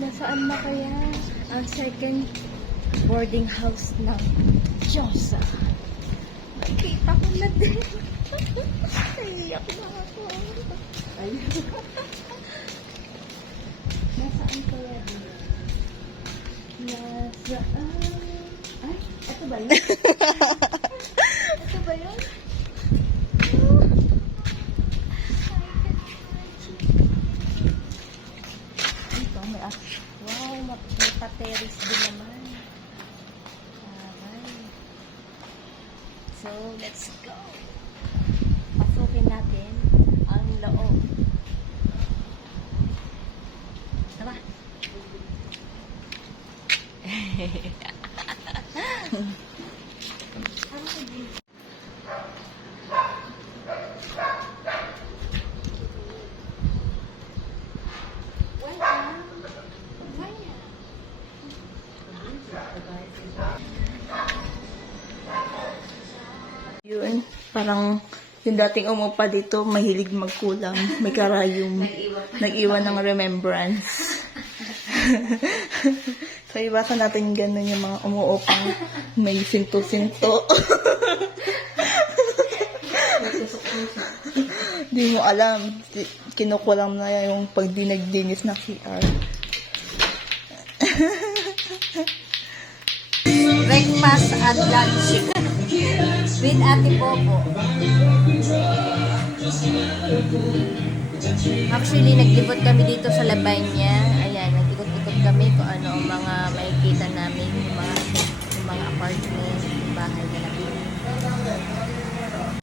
Nasaan na kaya ang second boarding house ng Diyosa? Nakita ko na din. Naiiyak na ako. Nasaan kaya din? Nasaan? Ay, ito ba yun? Ito ba yun? Ito, may wow, may pa-terrace din naman. Alright. So, let's go. Pasukin natin ang loob. Tara. Yun, parang yung dating umupa dito, mahilig magkulang, may karayom, nag-iwan ng remembrance. So, iwasan natin ganun yung mga umuupang may sinto-sinto. Di mo alam, kinukulang na yung pagdinag-dinis na CR. Breakfast at lunch with Ate Bobo. Actually, naglibot kami dito sa Labanya. Ayan, nag-ikot-ikot kami kung ano ang mga makikita namin, yung mga